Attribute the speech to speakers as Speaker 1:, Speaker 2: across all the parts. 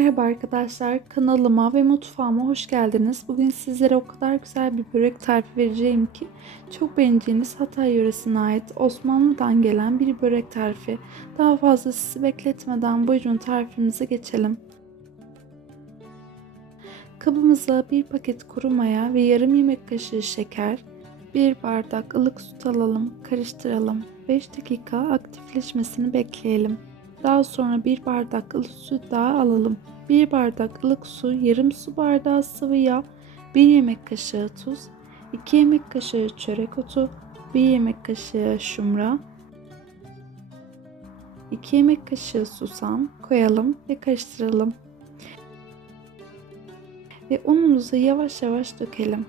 Speaker 1: Merhaba arkadaşlar, kanalıma ve mutfağıma hoş geldiniz. Bugün sizlere o kadar güzel bir börek tarifi vereceğim ki çok beğeneceğiniz Hatay yöresine ait Osmanlı'dan gelen bir börek tarifi. Daha fazla sizi bekletmeden buyurun tarifimize geçelim. Kabımıza bir paket kuru maya ve yarım yemek kaşığı şeker, bir bardak ılık süt alalım, karıştıralım. 5 dakika aktifleşmesini bekleyelim. Daha sonra bir bardak ılık su daha alalım. Bir bardak ılık su, yarım su bardağı sıvı yağ, bir yemek kaşığı tuz, 2 yemek kaşığı çörek otu, 1 yemek kaşığı şumra, 2 yemek kaşığı susam koyalım ve karıştıralım. Ve unumuzu yavaş yavaş dökelim.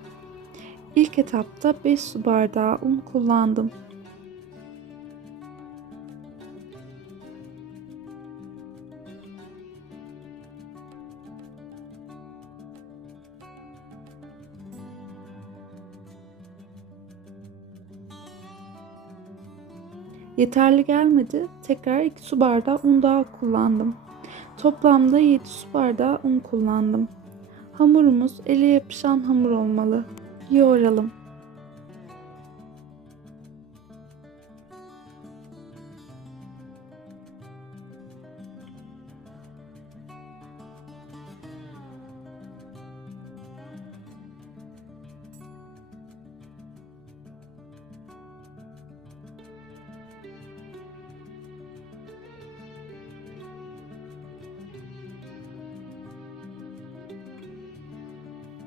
Speaker 1: İlk etapta 5 su bardağı un kullandım. Yeterli gelmedi. Tekrar 2 su bardağı un daha kullandım. Toplamda 7 su bardağı un kullandım. Hamurumuz ele yapışan hamur olmalı. Yoğuralım.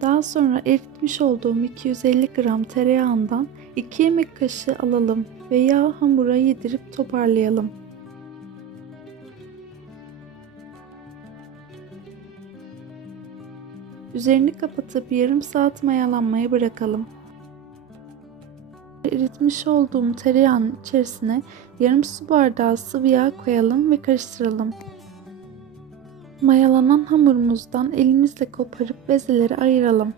Speaker 1: Daha sonra eritmiş olduğum 250 gram tereyağından 2 yemek kaşığı alalım ve yağ hamura yedirip toparlayalım. Üzerini kapatıp yarım saat mayalanmaya bırakalım. Eritmiş olduğum tereyağının içerisine yarım su bardağı sıvı yağ koyalım ve karıştıralım. Mayalanan hamurumuzdan elimizle koparıp bezeleri ayıralım.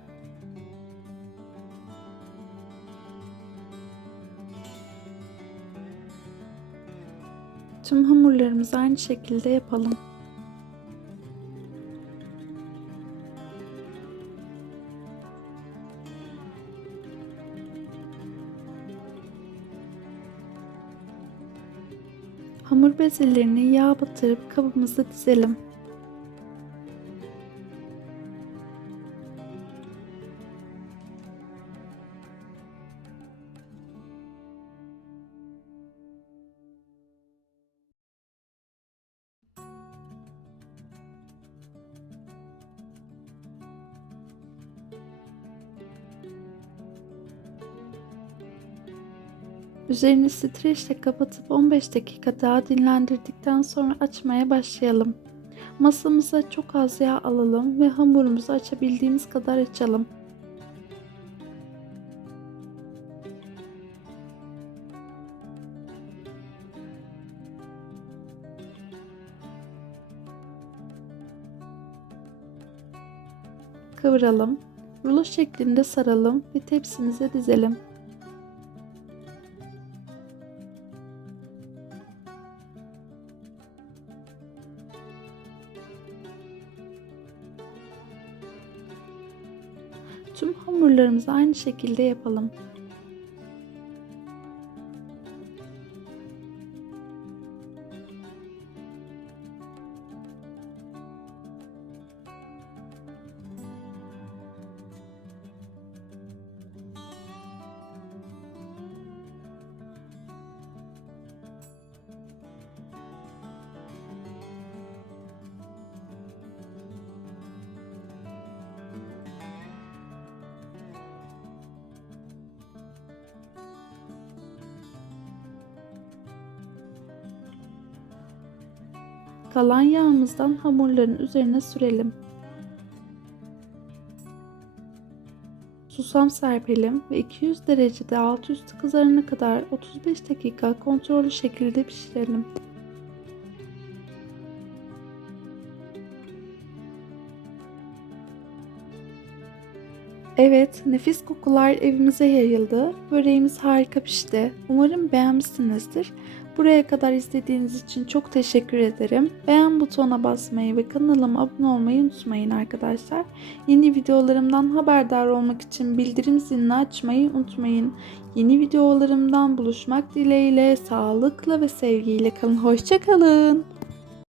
Speaker 1: Tüm hamurlarımızı aynı şekilde yapalım. Hamur bezelerini yağ batırıp kabımıza dizelim. Üzerini streçle kapatıp 15 dakika daha dinlendirdikten sonra açmaya başlayalım. Masamıza çok az yağ alalım ve hamurumuzu açabildiğimiz kadar açalım. Kıvıralım. Rulo şeklinde saralım ve tepsimize dizelim. Tüm hamurlarımızı aynı şekilde yapalım. Kalan yağımızdan hamurların üzerine sürelim. Susam serpelim ve 200 derecede alt üstü kızarana kadar 35 dakika kontrollü şekilde pişirelim. Evet, nefis kokular evimize yayıldı. Böreğimiz harika pişti. Umarım beğenmişsinizdir. Buraya kadar izlediğiniz için çok teşekkür ederim. Beğen butonuna basmayı ve kanalıma abone olmayı unutmayın arkadaşlar. Yeni videolarımdan haberdar olmak için bildirim zilini açmayı unutmayın. Yeni videolarımdan buluşmak dileğiyle sağlıkla ve sevgiyle kalın. Hoşçakalın.